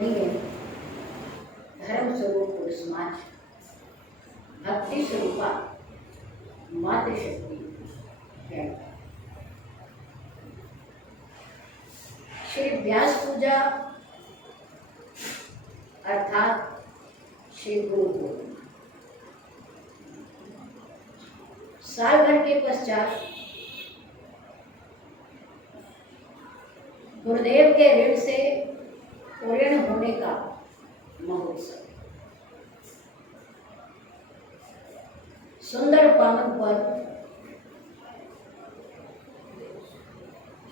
धर्म स्वरूप समाज भक्ति स्वरूपा मातृशक्ति है। श्री व्यास पूजा अर्थात श्री गुरु पूर्णिमा साल भर के पश्चात गुरुदेव के ऋण से पूर्ण होने का महोत्सव। सुंदर पावन पर्व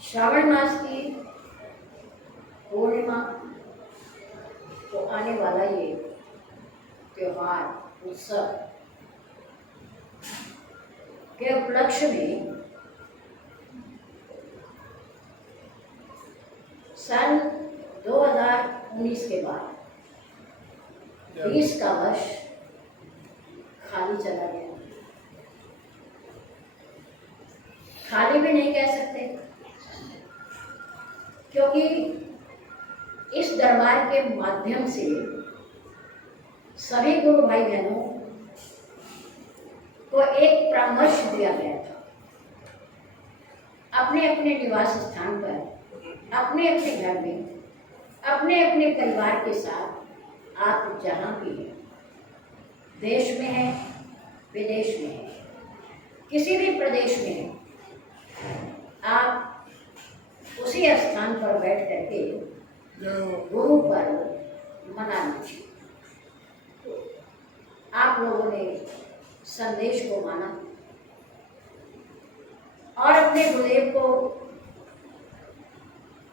श्रावण मास की पूर्णिमा को आने वाला ये त्योहार उत्सव के उपलक्ष्य में सन 2019 के बाद 20 का वर्ष खाली चला गया। खाली भी नहीं कह सकते, क्योंकि इस दरबार के माध्यम से सभी गुरु भाई बहनों को एक परामर्श दिया गया था। अपने अपने निवास स्थान पर, अपने अपने घर में, अपने अपने परिवार के साथ आप जहाँ भी हैं, देश में है, विदेश में है, किसी भी प्रदेश में है, आप उसी स्थान पर बैठ करके गुरु पर्व मना लीजिए। आप लोगों ने संदेश को माना और अपने गुरुदेव को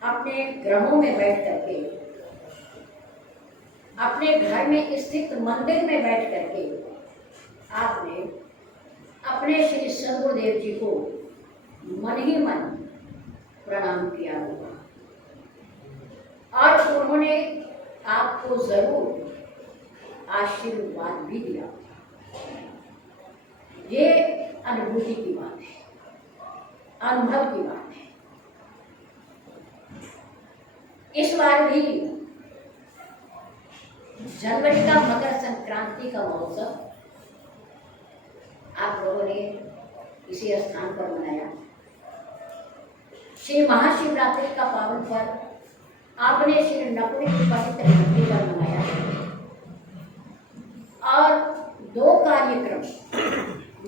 अपने ग्रहों में बैठ करके, अपने घर में स्थित मंदिर में बैठ करके आपने अपने श्री सद्गुरुदेव जी को मन ही मन प्रणाम किया होगा और उन्होंने आपको जरूर आशीर्वाद भी दिया। ये अनुभूति की बात है, अनुभव की बात है। इस बार भी जनवरी का मकर संक्रांति का महोत्सव आप लोगों ने इसी स्थान पर मनाया। श्री महाशिवरात्रि का पावन पर्व आपने श्री नकुल की पवित्र धरती पर मनाया और 2 कार्यक्रम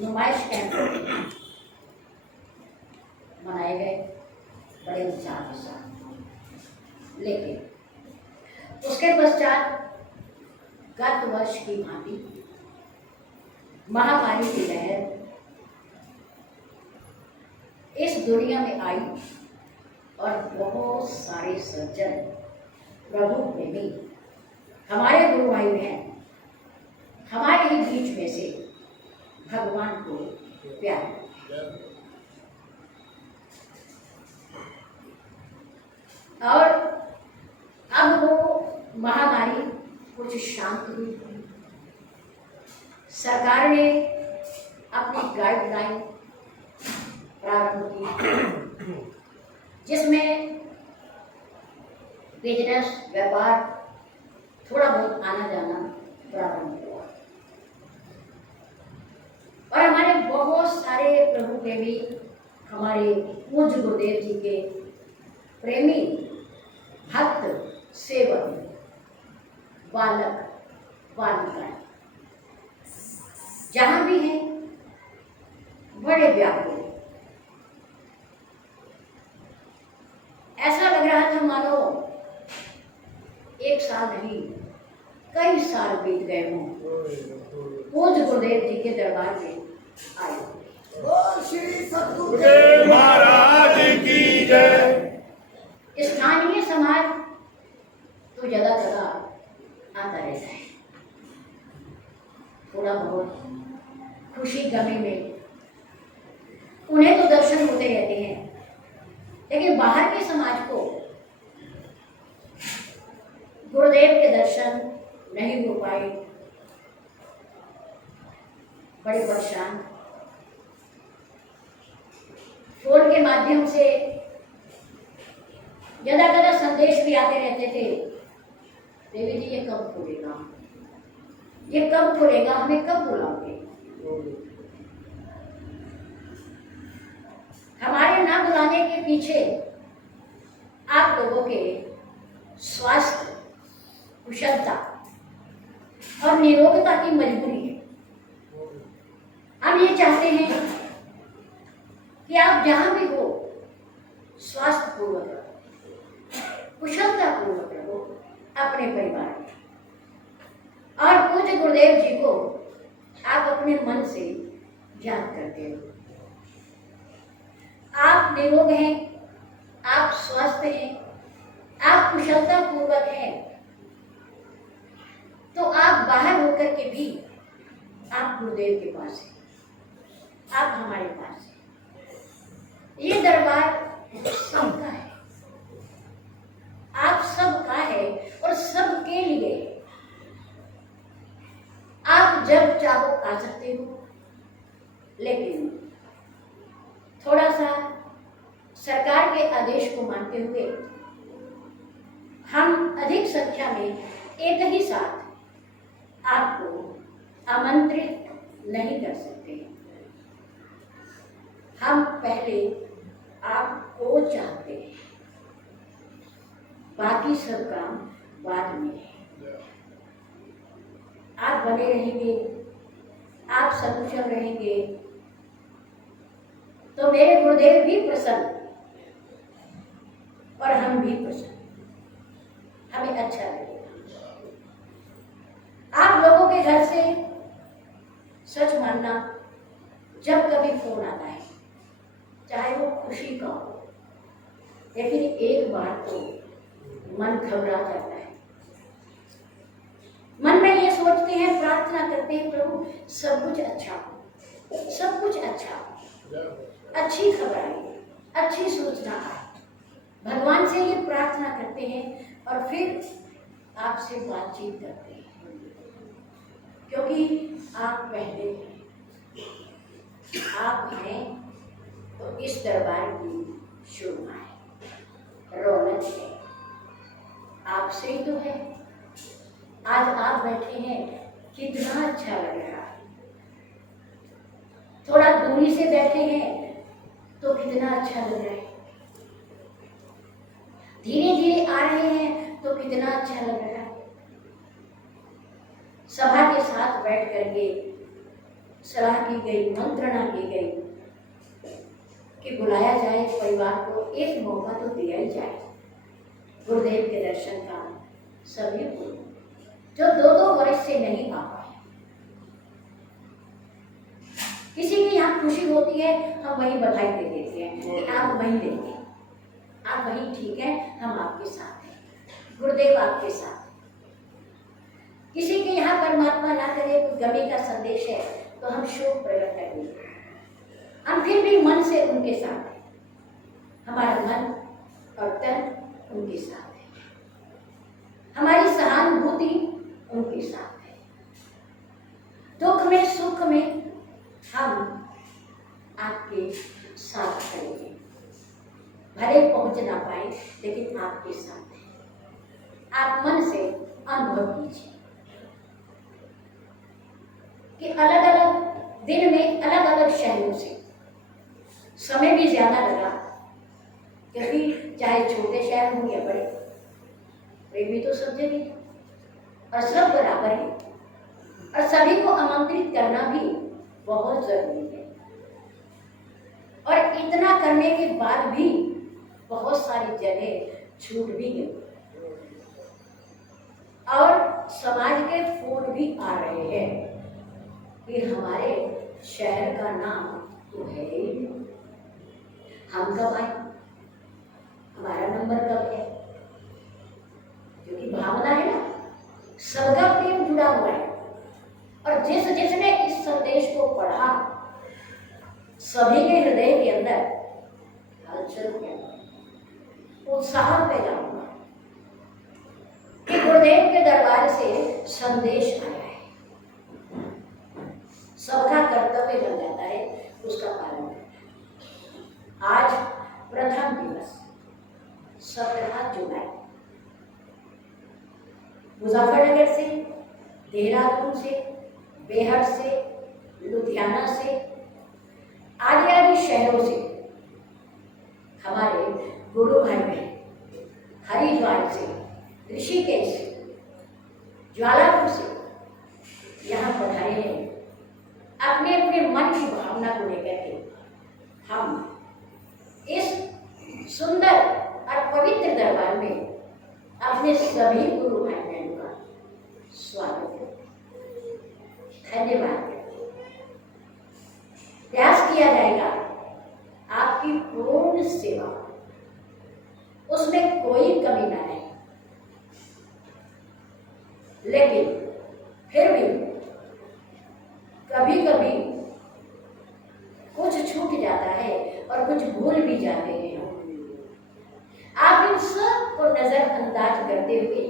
नुमाइश कैंप मनाए गए बड़े उत्साह के साथ। लेकिन उसके पश्चात गत वर्ष की भांति महामारी की लहर इस दुनिया में आई और बहुत सारे सज्जन प्रभु प्रेमी हमारे गुरु भाई बहन हमारे ही बीच में से भगवान को प्यार और अब वो महामारी कुछ शांत हुई। सरकार ने अपनी गाइडलाइन प्रारंभ की, जिसमें बिजनेस व्यापार थोड़ा बहुत आना जाना प्रारंभ हुआ और हमारे बहुत सारे प्रभु प्रेमी, हमारे पूज्य गुरुदेव जी के प्रेमी भक्त, सेवक, बालक, बालिकाएं जहां भी हैं बड़े व्याकुल। ऐसा लग रहा था मानो 1 साल नहीं कई साल बीत गए हों पूज्य गुरुदेव जी के दरबार में आए। श्री सद्गुरुदेव महाराज की जय। स्थानीय समाज तो ज्यादा तदा आता रहता है, थोड़ा बहुत खुशी गमी में उन्हें तो दर्शन होते रहते हैं, लेकिन बाहर के समाज को गुरुदेव के दर्शन नहीं हो पाए, बड़े परेशान। फोन के माध्यम से ज्यादा संदेश भी आते रहते थे देवी जी ये कब खुलेगा, ये कब खुलेगा, हमें कब बुलाओगे? हमारे ना बुलाने के पीछे आप लोगों के स्वास्थ्य, कुशलता और निरोगता की मजबूरी है। हम ये चाहते हैं कि आप जहां भी हो स्वास्थ्य पूर्वक रहो, कुशलता पूर्वक रहो अपने परिवार में, और पूज्य गुरुदेव जी को आप अपने मन से याद करते हो। आप निरोग हैं, आप स्वस्थ हैं, आप कुशलता पूर्वक हैं, तो आप बाहर होकर के भी आप गुरुदेव के पास हैं, आप हमारे पास हैं। ये दरबार सबका है, आप सबका है और सबके लिए। आप जब चाहो आ सकते हो, लेकिन थोड़ा सा सरकार के आदेश को मानते हुए हम अधिक संख्या में एक ही साथ आपको आमंत्रित नहीं कर सकते। हम पहले आपको चाहते हैं, बाकी सब काम बाद में है। आप बने रहेंगे, आप सकुशल रहेंगे, तो मेरे गुरुदेव भी प्रसन्न और हम भी प्रसन्न, हमें अच्छा लगेगा। आप लोगों के घर से सच मानना, जब कभी फोन आता है, चाहे वो खुशी का हो, लेकिन एक बार तो मन घबरा जाता है। मन में ये सोचते हैं, प्रार्थना करते हैं, प्रभु सब कुछ अच्छा हो, सब कुछ अच्छा हो, अच्छी खबर आए, अच्छी सूचना आए। भगवान से ये प्रार्थना करते हैं और फिर आपसे बातचीत करते हैं, क्योंकि आप पहले हैं, आप हैं तो इस दरबार की शोभा है, रौनक है, आपसे ही तो है। आज आप बैठे हैं, कितना अच्छा लग रहा है। थोड़ा दूरी से बैठे हैं तो कितना अच्छा लग रहा है, धीरे धीरे आ रहे हैं तो कितना अच्छा लग रहा है। सभा के साथ बैठ करके सलाह की गई, मंत्रणा की गई कि बुलाया जाए परिवार को, एक मौका तो दिया ही जाए गुरुदेव के दर्शन का सभी को, जो 2-2 वर्ष से नहीं आ पाए। किसी की यहाँ खुशी होती है, हम वही बधाई दे देते हैं कि आप वहीं देंगे, आप वहीं ठीक है, हम आपके साथ हैं, गुरुदेव आपके साथ। किसी के यहाँ परमात्मा ना करे तो गमी का संदेश है तो हम शोक प्रकट करेंगे, हम फिर भी मन से उनके साथ हैं, हमारा मन और तन उनके साथ है, हमारी सहानुभूति उनके साथ है। दुख में सुख में हम आपके साथ करेंगे, भले पहुंच ना पाए लेकिन आपके साथ है। आप मन से अनुभव कीजिए कि अलग अलग दिन में अलग अलग शहरों से, समय भी ज्यादा लगा क्योंकि चाहे छोटे शहर हों या बड़े, वे भी तो सब जगह और सब बराबर है, और सभी को आमंत्रित करना भी बहुत जरूरी है। और इतना करने के बाद भी बहुत सारी जगह छूट भी गई और समाज के फोन भी आ रहे हैं कि हमारे शहर का नाम तो है ही नहीं, हम कब आए, हमारा नंबर कब है। क्योंकि भावना है ना, सबका प्रेम जुड़ा हुआ है, और जिसने इस संदेश को पढ़ा सभी के हृदय के अंदर हलचल पैदा, उत्साह पैदा हुआ कि गुरुदेव के दरबार से संदेश आया है। सबका कर्तव्य बन जाता है उसका पालन करना। आज प्रथम दिवस 17 जुलाई मुजफ्फरनगर से, देहरादून से, बेहट से, लुधियाना से, आदि आदि शहरों से हमारे गुरु भाई बहन हरिद्वार से, ऋषिकेश से, ज्वालापुर से यहाँ पधारे हैं। अपने अपने मन की भावना को लेकर के हम इस सुंदर और पवित्र दरबार में अपने सभी गुरु भाई बहनों का स्वागत है, धन्यवाद करते हैं। प्रयास किया जाएगा आपकी पूर्ण सेवा, उसमें कोई कमी ना रहे, लेकिन फिर भी कभी कभी कुछ छूट जाता है और कुछ भूल भी जाते हैं। आप इन सब को नजरअंदाज करते हुए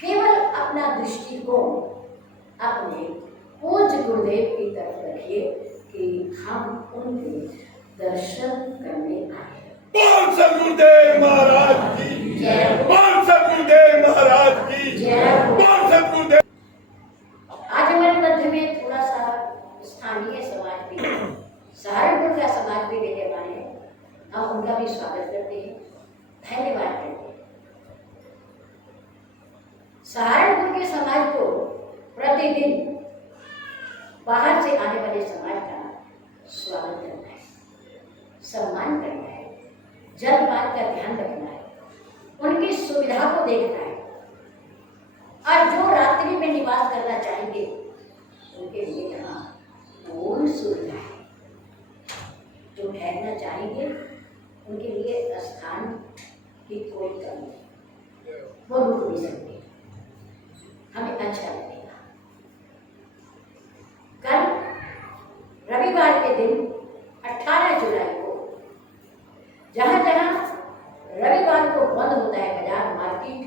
केवल अपना दृष्टिकोण अपने पूज्य गुरुदेव की तरफ रखिए कि हम उनके दर्शन करने आए। बोल सद्गुरुदेव महाराज की जय, बोल सद्गुरुदेव महाराज की जय, बोल सद्गुरुदेव। आज हमारे मध्य में थोड़ा सा स्थानीय समाज भी, सहारनपुर का समाज भी विद्यमान है, हम उनका भी स्वागत करते हैं, धन्यवाद करते हैं। सहारनपुर के समाज को प्रतिदिन बाहर से आने वाले समाज का स्वागत करना है, सम्मान करना है, जलपान का ध्यान रखना है, उनकी सुविधा को देखना है, और जो रात्रि में निवास करना चाहेंगे उनके लिए यहाँ पूर्ण सुविधा है। जो ठहरना चाहेंगे उनके लिए स्थान की कोई कमी नहीं, वो रुक नहीं सकते, हमें अच्छा लगेगा। कल रविवार के दिन 18 जुलाई को जहाँ जहाँ रविवार को बंद होता है बाजार मार्केट,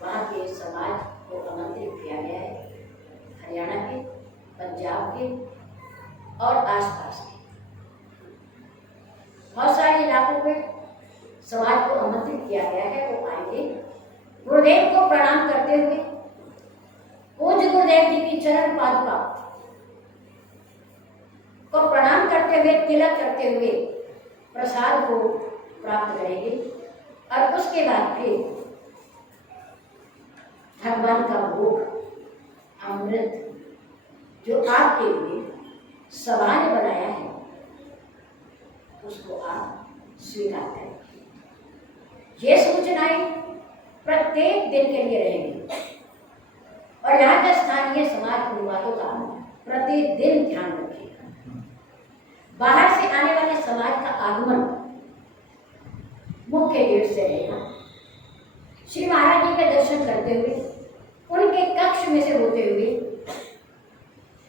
वहाँ के समाज को आमंत्रित किया गया है। हरियाणा के, पंजाब के और आसपास के बहुत सारे इलाकों में समाज को आमंत्रित किया गया है, वो आएंगे। गुरुदेव को प्रणाम करते हुए, पूज्य गुरुदेव जी की चरण पादुका को प्रणाम करते हुए, तिलक करते हुए प्रसाद को प्राप्त करेंगे, और उसके बाद फिर भगवान का भोग अमृत जो आपके लिए सभा ने बनाया है उसको आप स्वीकार करें। ये सूचनाएं प्रत्येक दिन के लिए रहेंगी, और यहाँ का स्थानीय समाज गुरुवारों का प्रतिदिन ध्यान रखिएगा। बाहर से आने वाले समाज का आगमन मुख्य गेट से रहेगा। श्री महाराज जी के दर्शन करते हुए, उनके कक्ष में से होते हुए,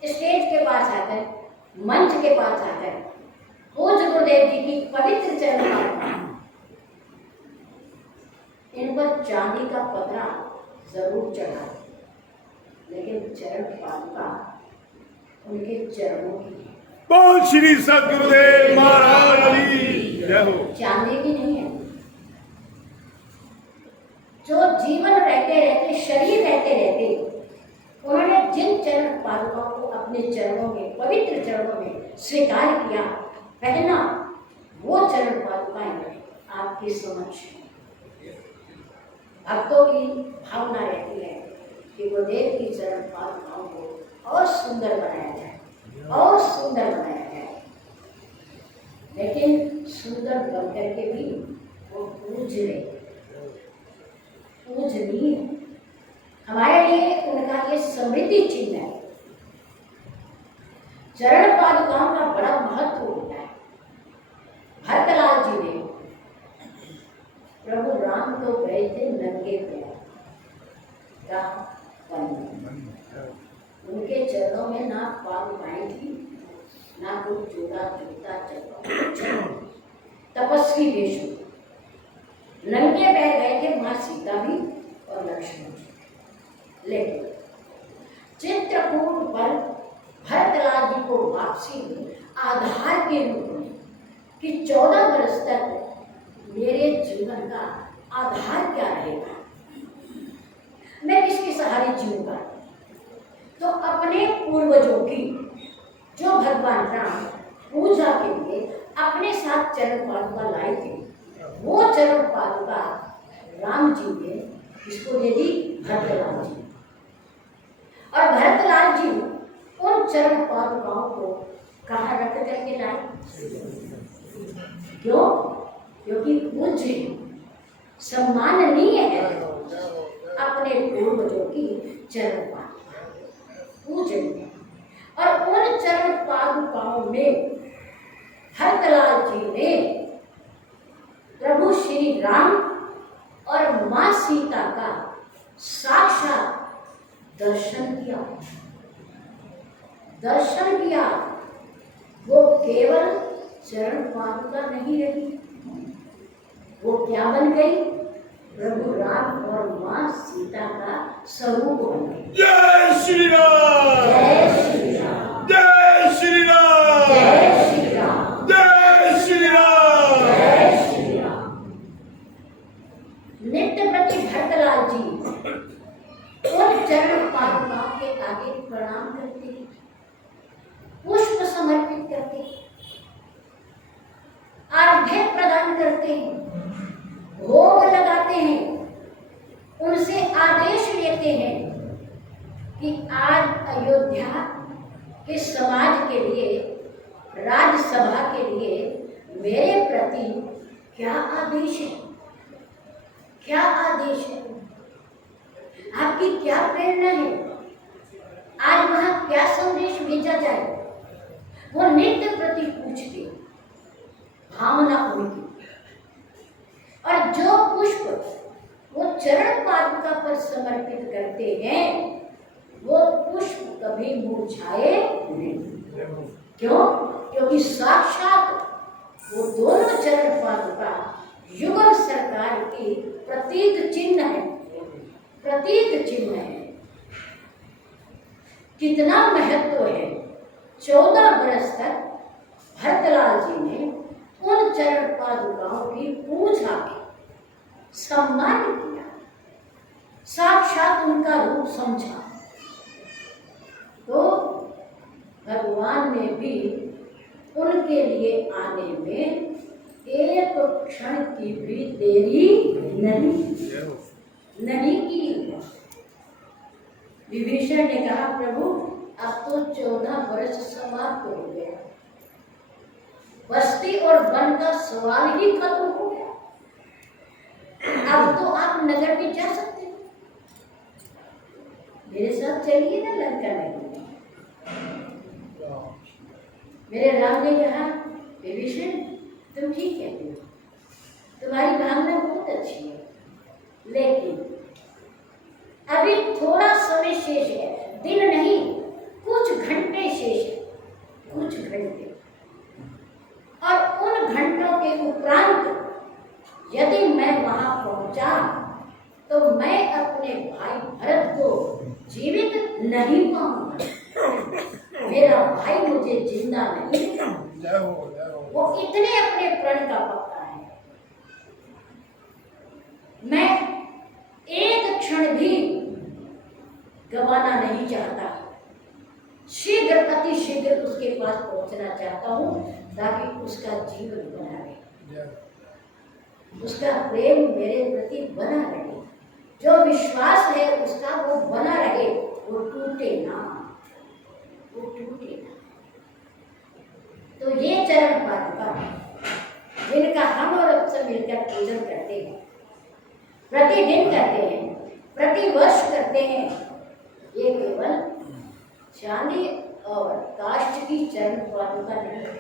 स्टेज के पास आकर, मंच के पास आकर पूज्य गुरुदेव जी की पवित्र चरण पादुका, इन पर चांदी का पतरा जरूर चढ़ा, लेकिन चरण पादुका उनके चरणों की है। बोल श्री सद्गुरुदेव महाराज की जय हो। चांदी की नहीं है। जो जीवन रहते रहते, शरीर रहते रहते, उन्होंने जिन चरण पादुकाओं को अपने चरणों में, पवित्र चरणों में स्वीकार किया, पहना, वो चरण पादुकाएं आपके समक्ष हैं। भक्तों की भावना रहती है कि गुरुदेव की चरण पादुकाओं को और सुंदर बनाया जाए, और सुंदर बनाया जाए, लेकिन सुंदर बनकर के भी वो पूजनीय, हमारे लिए उनका ये समृद्धि चिन्ह है। चरण पादुकाओं का बड़ा महत्व होता है। भरतलाल जी ने, प्रभु राम तो गए थे नंगे पैर, उनके चरणों में ना पादुकाएं थी, ना कोई जोड़ा जूता चप्पल, तपस्वी वेश में नंगे पैर गए थे मां सीता भी और लक्ष्मण जी। लेकिन चित्रकूट पर भरतलाल जी को वापसी में आधार के रूप में कि 14 वर्ष तक मेरे जीवन का आधार क्या रहेगा, मैं जीव का। तो अपने पूर्वजों की जो भगवान राम पूजा के लिए अपने साथ चरण पादुका लाए थे, वो चरण पादुका राम जी ने इसको दे दी भरतलाल जी। और भरतलाल जी उन चरण पादुकाओं को कहाँ रख करके लाए? क्यों? क्योंकि पूज्य सम्माननीय है अपने पूर्वजों की चरण पादुका पूजनीय। और उन चरण पादुकाओं में भरतलाल जी ने प्रभु श्री राम और मां सीता का साक्षात दर्शन किया। दर्शन किया। वो केवल चरण पादुका नहीं रही, वो क्या बन गई? प्रभु राम और मां सीता का स्वरूप बन गई। जय श्री राम, जय श्री राम, जय श्री राम, जय श्री राम, जय श्री राम, जय श्री राम। नित्य प्रति भरतलाल जी उन चरण पादुकाओं के आगे प्रणाम करते, पुष्प समर्पित करते, अर्घ्य प्रदान करते हैं, भोग लगाते हैं, उनसे आदेश लेते हैं कि आज अयोध्या के समाज के लिए, राज्यसभा के लिए मेरे प्रति क्या आदेश है? क्या आदेश है? आपकी क्या प्रेरणा है? आज वहां क्या संदेश भेजा जाए? वो नित्य प्रति पूछते, भावना उनकी। और जो पुष्प वो चरण पादुका पर समर्पित करते हैं, वो पुष्प कभी मुरझाए नहीं। क्यों? क्योंकि साक्षात वो दोनों चरण पादुका युगल सरकार की प्रतीक चिन्ह है, प्रतीक चिन्ह है। कितना महत्व है। 14 वर्ष तक भरतलाल जी ने उन चरण पादुकाओं की पूजा की, सम्मान किया, साक्षात उनका रूप समझा। तो भगवान ने भी उनके लिए आने में एक क्षण की भी देरी नहीं की। विभीषण ने कहा, प्रभु अब तो 14 वर्ष समाप्त हो गया, बस्ती और वन का सवाल ही खत्म हो गया, अब तो आप नगर में जा सकते हो, मेरे साथ चलिए ना लंका नगर में। मेरे राम ने कहा, विभीषण तुम ठीक कहते हो, तुम्हारी भावना बहुत अच्छी है, लेकिन अभी थोड़ा समय शेष है, दिन नहीं कुछ घंटे शेष है, कुछ घंटे। और उन घंटों के उपरांत यदि मैं वहां पहुंचा तो मैं अपने भाई भरत को जीवित नहीं पाऊंगा, मेरा भाई मुझे जिंदा नहीं देगा। वो इतने अपने प्रण का पक्का है। मैं एक क्षण भी गवाना नहीं चाहता, शीघ्र अति शीघ्र उसके पास पहुंचना चाहता हूं ताकि उसका जीवन बना रहे, उसका प्रेम मेरे प्रति बना रहे, जो विश्वास है उसका वो बना रहे, वो टूटे ना, वो टूटे ना। तो ये चरण पादुका जिनका हम और अब सब मिलकर पूजन करते हैं, प्रतिदिन करते हैं, प्रतिवर्ष करते हैं, ये केवल चांदी और काष्ठ की चरण पादुका नहीं है,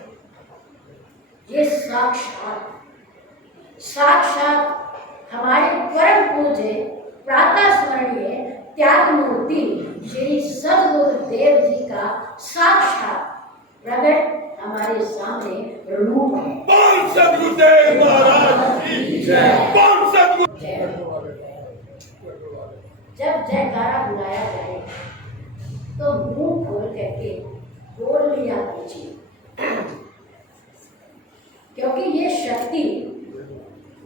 ये साक्षात हमारे परम पूज्य प्रातः स्मरणीय त्याग मूर्ति श्री सद्गुरुदेव जी का साक्षात प्रकट हमारे सामने रूप है। बोल सद्गुरुदेव महाराज की जय, बोल सद्गुरु। जब जयकारा बुलाया जाए तो मुंह खोल करके बोल लिया कीजिए, क्योंकि ये शक्ति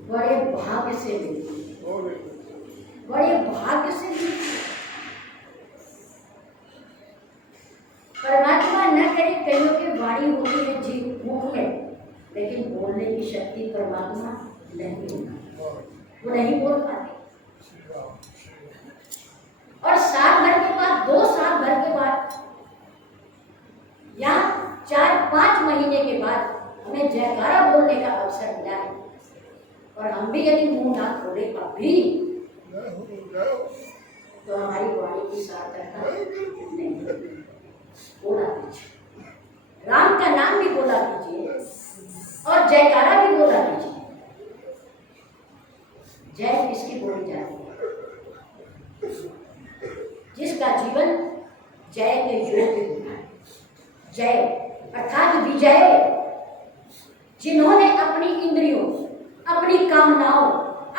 बड़े भाग्य से मिलती है, बड़े भाग्य से मिलती है। बोलने की शक्ति परमात्मा नहीं होता, वो नहीं बोल पाते। और साल भर के बाद, 2 साल भर के बाद या 4-5 महीने के बाद हमें जयकारा बोलने का अवसर मिला है, और हम भी यदि मुंह ना खोले अभी तो हमारी वाणी की सार्थकता नहीं। बोला कीजिए, राम का नाम भी बोला कीजिए और जयकारा भी बोला कीजिए। जय किसकी बोली जाती है? जिसका जीवन जय के योग्य होता है। जय अर्थात विजय, जिन्होंने अपनी इंद्रियों, अपनी कामनाओं,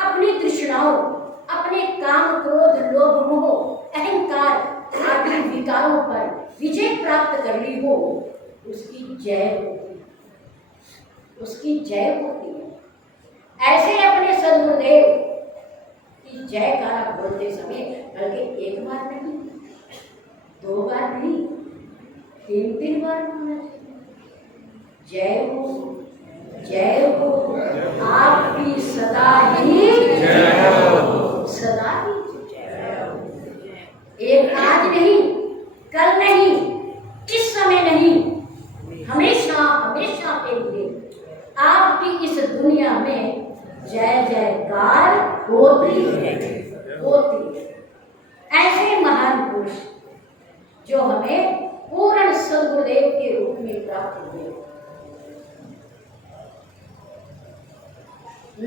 अपनी तृष्णाओं, अपने काम, क्रोध, लोभ, मोह, अहंकार आदि विकारों पर विजय प्राप्त कर ली हो, उसकी जय होती है, उसकी जय होती है। ऐसे अपने सद्गुरुदेव की जयकारा बोलते समय बल्कि 1 बार नहीं, 2 बार नहीं, 3 बार बोलना चाहिए। जय हो, जय हो, आपकी सदा ही जय हो, सदा ही जय हो। एक आज नहीं, कल नहीं, इस समय नहीं, हमेशा हमेशा के लिए आपकी इस दुनिया में जय जयकार होती है, होती है। ऐसे महान पुरुष जो हमें पूर्ण सद्गुरुदेव के रूप में प्राप्त हुए।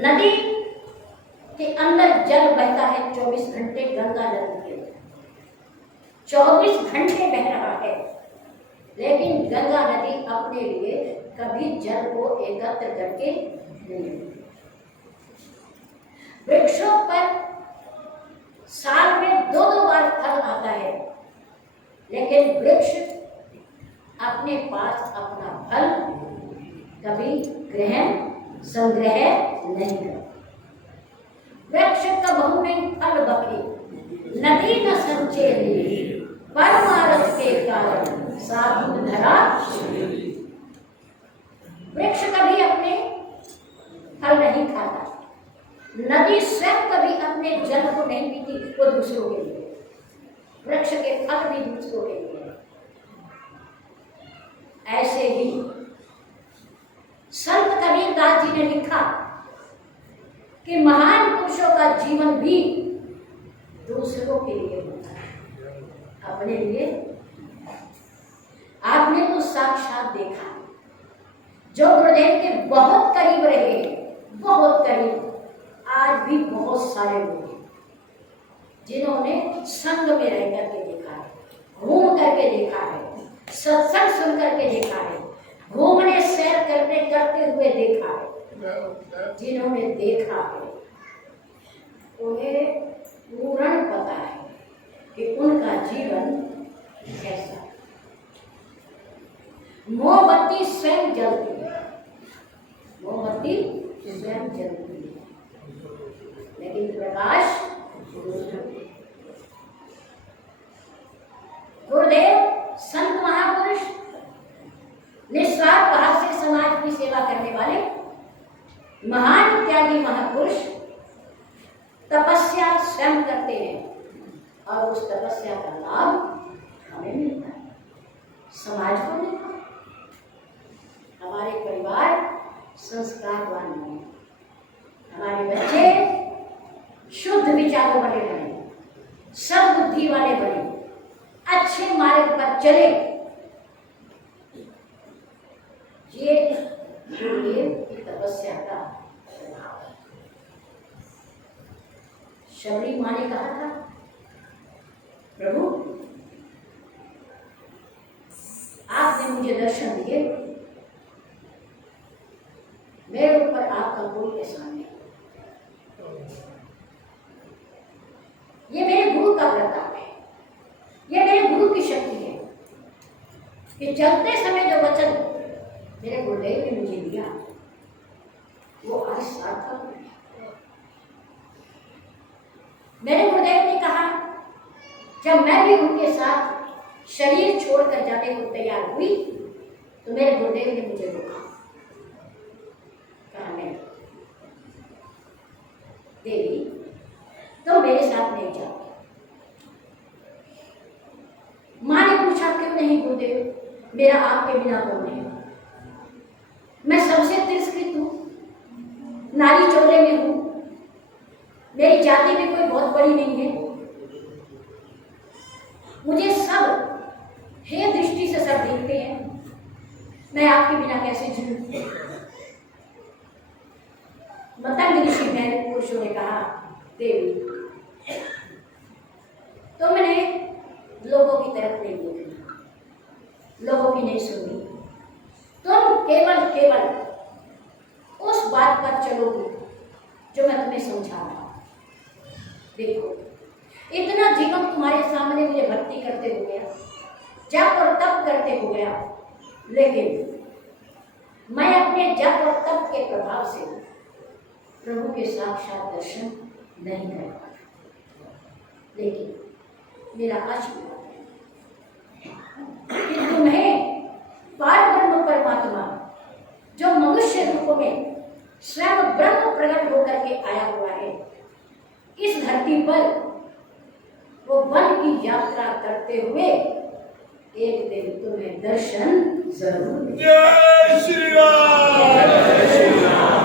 नदी के अंदर जल बहता है 24 घंटे, गंगा नदी के 24 घंटे बह रहा है, लेकिन गंगा नदी अपने लिए कभी जल को एकत्र करके नहीं। वृक्षों पर साल में 2-2 बार फल आता है, लेकिन वृक्ष अपने पास अपना फल कभी ग्रहण संग्रह नहीं करता। वृक्ष कबहू नहीं फल बके, नदी न संचेली, परमारथ के कारण साधु धरा। वृक्ष कभी अपने फल नहीं खाता, नदी स्वयं कभी अपने जल को नहीं पीती, वो दूसरों के लिए। वृक्ष के फल भी दूसरों के लिए। ऐसे ही संत कबीरदास जी ने लिखा कि महान पुरुषों का जीवन भी दूसरों के लिए होता है, अपने लिए। आपने तो साक्षात देखा, जो गुरुदेव के बहुत करीब रहे, बहुत करीब, आज भी बहुत सारे लोग हैं जिन्होंने संग में रह करके देखा है, घूम करके देखा है, सत्संग सुन करके देखा है, घूमने सैर करते हुए देखा है। जिन्होंने देखा है उन्हें पूर्ण पता है कि उनका जीवन कैसा है। मोमबत्ती स्वयं जलती है, मोमबत्ती स्वयं जलती है, लेकिन प्रकाश गुरुदेव संत महापुरुष निस्वार्थ भाव से समाज की सेवा करने वाले महान त्यागी महापुरुष तपस्या स्वयं करते हैं और उस तपस्या का लाभ हमें मिलता है, समाज को मिलता है। हमारे परिवार संस्कारवान बने, हमारे बच्चे शुद्ध विचारों वाले बने, सद्बुद्धि वाले बने, अच्छे मार्ग पर चले। ये गुरुदेव की तपस्या का प्रभाव है। शबरी माँ ने कहा था, प्रभु आपने मुझे दर्शन दिए, मेरे ऊपर आपका कोई एहसान नहीं। ये मेरे गुरु का प्रताप है, ये मेरे गुरु की शक्ति है कि चलते समय जो वचन मेरे गुरुदेव ने मुझे दिया वो आज सार्थक है। मेरे गुरुदेव ने कहा, जब मैं भी उनके साथ शरीर छोड़कर जाने को तैयार हुई तो मेरे गुरुदेव ने मुझे रोका तो मेरे साथ नहीं जाओगे। माँ ने पूछा क्यों नहीं गुरुदेव, मेरा आपके बिना कौन है? मैं सबसे तिरस्कृत हूँ, नारी चौरे में हूँ, मेरी जाति भी कोई बहुत बड़ी नहीं है, मुझे सब हे दृष्टि से सब देखते हैं, मैं आपके बिना कैसे जीऊं? मतंग ऋषि मैंने पुरुषों ने कहा, देवी तो मैंने लोगों की तरफ नहीं देखना, लोगों की नहीं सुननी, तुम केवल उस बात पर चलोगी जो मैं तुम्हें समझा रहा हूं। देखो, इतना जीवन तुम्हारे सामने मुझे भक्ति करते हो गया, जप और तप करते हो गया, लेकिन मैं अपने जप और तप के प्रभाव से प्रभु के साक्षात दर्शन नहीं कर पाता। लेकिन मेरा आशीर्वाद है कि तुम्हें पार ब्रह्म परमात्मा जो मनुष्य रूप में स्वयं ब्रह्म प्रकट होकर के आया हुआ है, इस धरती पर वो वन की यात्रा करते हुए एक दिन तुम्हें दर्शन जरूर। जय श्री राम।